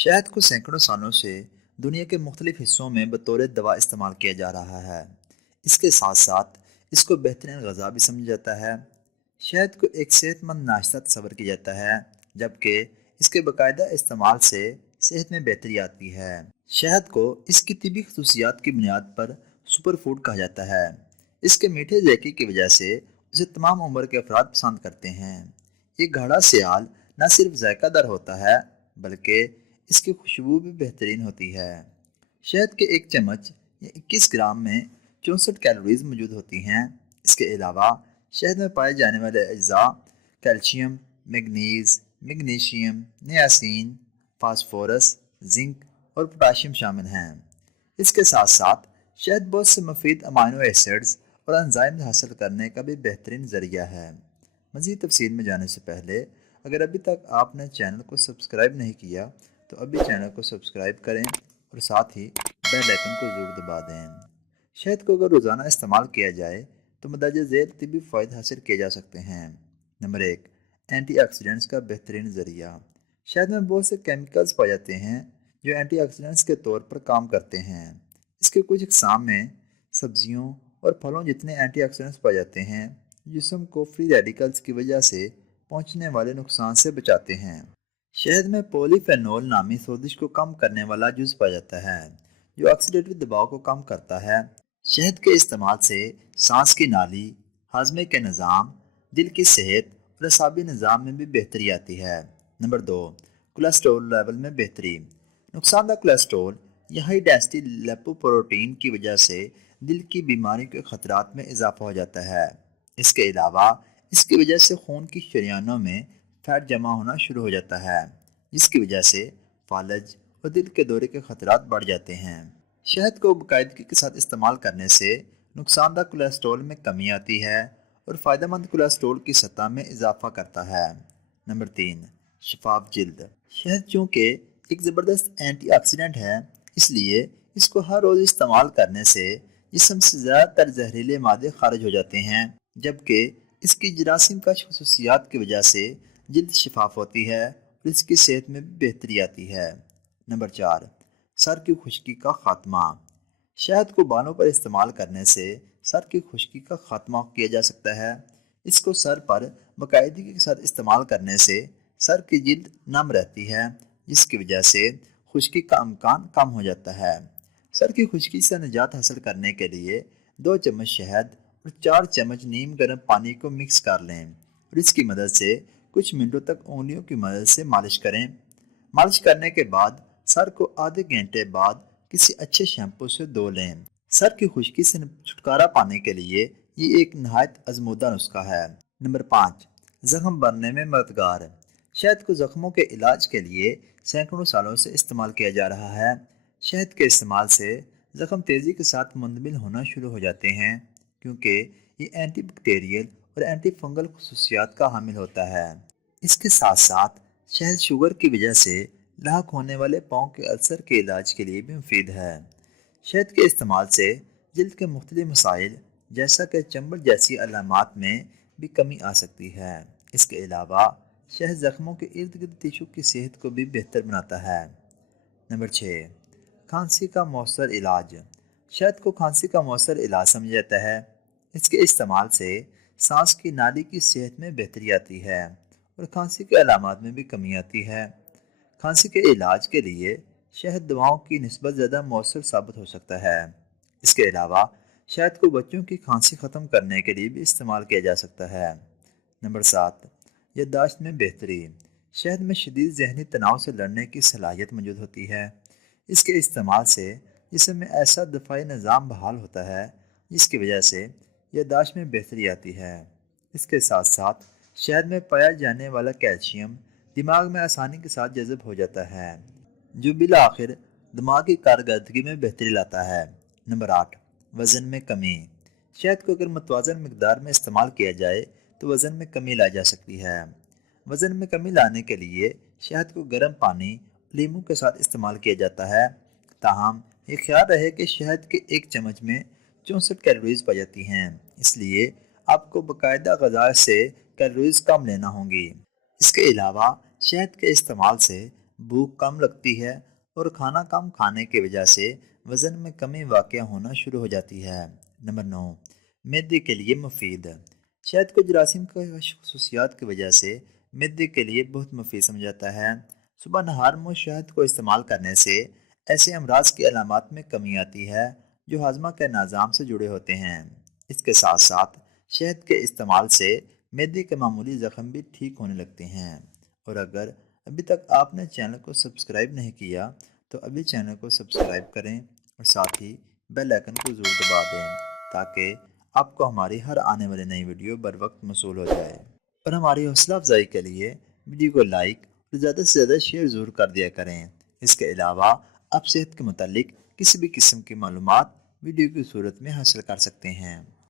شہد کو سینکڑوں سالوں سے دنیا کے مختلف حصوں میں بطور دوا استعمال کیا جا رہا ہے۔ اس کے ساتھ ساتھ اس کو بہترین غذا بھی سمجھا جاتا ہے۔ شہد کو ایک صحت مند ناشتہ تصور کیا جاتا ہے، جبکہ اس کے باقاعدہ استعمال سے صحت میں بہتری آتی ہے۔ شہد کو اس کی طبی خصوصیات کی بنیاد پر سپر فوڈ کہا جاتا ہے۔ اس کے میٹھے ذائقے کی وجہ سے اسے تمام عمر کے افراد پسند کرتے ہیں۔ یہ گاڑھا سیال نہ صرف ذائقہ دار ہوتا ہے بلکہ اس کی خوشبو بھی بہترین ہوتی ہے۔ شہد کے ایک چمچ یا 21 گرام میں 64 کیلوریز موجود ہوتی ہیں۔ اس کے علاوہ شہد میں پائے جانے والے اجزاء کیلشیم، مگنیز، میگنیشیم، نیاسین، فاسفورس، زنک اور پوٹاشیم شامل ہیں۔ اس کے ساتھ ساتھ شہد بہت سے مفید امائنو ایسڈز اور انزائم حاصل کرنے کا بھی بہترین ذریعہ ہے۔ مزید تفصیل میں جانے سے پہلے اگر ابھی تک آپ نے چینل کو سبسکرائب نہیں کیا تو ابھی چینل کو سبسکرائب کریں اور ساتھ ہی بیل آئکن کو ضرور دبا دیں۔ شہد کو اگر روزانہ استعمال کیا جائے تو مندرجہ ذیل طبی فوائد حاصل کیے جا سکتے ہیں۔ نمبر 1، اینٹی آکسیڈنٹس کا بہترین ذریعہ۔ شہد میں بہت سے کیمیکلز پائے جاتے ہیں جو اینٹی آکسیڈنٹس کے طور پر کام کرتے ہیں۔ اس کے کچھ اقسام میں سبزیوں اور پھلوں جتنے اینٹی آکسیڈنٹس پائے جاتے ہیں جسم کو فری ریڈیکلز کی وجہ سے پہنچنے والے نقصان سے بچاتے ہیں۔ شہد میں پولی فینول نامی سوزش کو کم کرنے والا جز پایا جاتا ہے جو آکسیڈیٹو دباؤ کو کم کرتا ہے۔ شہد کے استعمال سے سانس کی نالی، ہاضمے کے نظام، دل کی صحت اور اعصابی نظام میں بھی بہتری آتی ہے۔ نمبر 2، کولیسٹرول لیول میں بہتری۔ نقصان دہ کولیسٹرول یا ہائی ڈینسٹی لیپوپروٹین کی وجہ سے دل کی بیماری کے خطرات میں اضافہ ہو جاتا ہے۔ اس کے علاوہ اس کی وجہ سے خون کی شریانوں میں فیٹ جمع ہونا شروع ہو جاتا ہے جس کی وجہ سے فالج اور دل کے دورے کے خطرات بڑھ جاتے ہیں۔ شہد کو باقاعدگی کے ساتھ استعمال کرنے سے نقصان دہ کولیسٹرول میں کمی آتی ہے اور فائدہ مند کولیسٹرول کی سطح میں اضافہ کرتا ہے۔ نمبر 3، شفاف جلد۔ شہد چونکہ ایک زبردست اینٹی آکسیڈنٹ ہے اس لیے اس کو ہر روز استعمال کرنے سے جسم سے زیادہ تر زہریلے مادے خارج ہو جاتے ہیں، جبکہ اس کی جراثیم کش خصوصیات کی وجہ سے جلد شفاف ہوتی ہے اور اس کی صحت میں بھی بہتری آتی ہے۔ نمبر 4، سر کی خشکی کا خاتمہ۔ شہد کو بالوں پر استعمال کرنے سے سر کی خشکی کا خاتمہ کیا جا سکتا ہے۔ اس کو سر پر باقاعدگی کے ساتھ استعمال کرنے سے سر کی جلد نم رہتی ہے جس کی وجہ سے خشکی کا امکان کم ہو جاتا ہے۔ سر کی خشکی سے نجات حاصل کرنے کے لیے 2 چمچ شہد اور 4 چمچ نیم گرم پانی کو مکس کر لیں اور اس کی مدد سے کچھ منٹوں تک انگلیوں کی مدد سے مالش کریں۔ مالش کرنے کے بعد سر کو آدھے گھنٹے بعد کسی اچھے شیمپو سے دھو لیں۔ سر کی خشکی سے چھٹکارا پانے کے لیے یہ ایک نہایت آزمودہ نسخہ ہے۔ نمبر 5، زخم بھرنے میں مددگار۔ شہد کو زخموں کے علاج کے لیے سینکڑوں سالوں سے استعمال کیا جا رہا ہے۔ شہد کے استعمال سے زخم تیزی کے ساتھ مندمل ہونا شروع ہو جاتے ہیں کیونکہ یہ اینٹی بیکٹیریل اور اینٹی فنگل خصوصیات کا حامل ہوتا ہے۔ اس کے ساتھ ساتھ شہد شوگر کی وجہ سے لاحق ہونے والے پاؤں کے السر کے علاج کے لیے بھی مفید ہے۔ شہد کے استعمال سے جلد کے مختلف مسائل جیسا کہ چمبل جیسی علامات میں بھی کمی آ سکتی ہے۔ اس کے علاوہ شہد زخموں کے ارد گرد ٹشو کی صحت کو بھی بہتر بناتا ہے۔ نمبر 6، کھانسی کا مؤثر علاج۔ شہد کو کھانسی کا مؤثر علاج سمجھا جاتا ہے۔ اس کے استعمال سے سانس کی نالی کی صحت میں بہتری آتی ہے اور کھانسی کے علامات میں بھی کمی آتی ہے۔ کھانسی کے علاج کے لیے شہد دواؤں کی نسبت زیادہ مؤثر ثابت ہو سکتا ہے۔ اس کے علاوہ شہد کو بچوں کی کھانسی ختم کرنے کے لیے بھی استعمال کیا جا سکتا ہے۔ نمبر 7، یادداشت میں بہتری۔ شہد میں شدید ذہنی تناؤ سے لڑنے کی صلاحیت موجود ہوتی ہے۔ اس کے استعمال سے جسم میں ایسا دفاعی نظام بحال ہوتا ہے جس کی وجہ سے یادداشت میں بہتری آتی ہے۔ اس کے ساتھ ساتھ شہد میں پایا جانے والا کیلشیم دماغ میں آسانی کے ساتھ جذب ہو جاتا ہے جو بالآخر دماغ کی کارکردگی میں بہتری لاتا ہے۔ نمبر 8، وزن میں کمی۔ شہد کو اگر متوازن مقدار میں استعمال کیا جائے تو وزن میں کمی لائی جا سکتی ہے۔ وزن میں کمی لانے کے لیے شہد کو گرم پانی لیموں کے ساتھ استعمال کیا جاتا ہے، تاہم یہ خیال رہے کہ شہد کے ایک چمچ میں 64 کیلوریز پائی جاتی ہیں، اس لیے آپ کو باقاعدہ غذا سے کیلوریز کم لینا ہوں گی۔ اس کے علاوہ شہد کے استعمال سے بھوک کم لگتی ہے اور کھانا کم کھانے کی وجہ سے وزن میں کمی واقع ہونا شروع ہو جاتی ہے۔ نمبر 9، معدے کے لیے مفید۔ شہد کو جراثیم کی خصوصیات کی وجہ سے معدے کے لیے بہت مفید سمجھا جاتا ہے۔ صبح نہار میں شہد کو استعمال کرنے سے ایسے امراض کی علامات میں کمی آتی ہے جو ہاضمہ کے نظام سے جڑے ہوتے ہیں۔ اس کے ساتھ ساتھ شہد کے استعمال سے معدے کے معمولی زخم بھی ٹھیک ہونے لگتے ہیں۔ اور اگر ابھی تک آپ نے چینل کو سبسکرائب نہیں کیا تو ابھی چینل کو سبسکرائب کریں اور ساتھ ہی بیل آئکن کو ضرور دبا دیں تاکہ آپ کو ہماری ہر آنے والی نئی ویڈیو بر وقت موصول ہو جائے۔ اور ہماری حوصلہ افزائی کے لیے ویڈیو کو لائک اور زیادہ سے زیادہ شیئر ضرور کر دیا کریں۔ اس کے علاوہ آپ صحت کے متعلق کسی بھی قسم کی معلومات ویڈیو کی صورت میں حاصل کر سکتے ہیں۔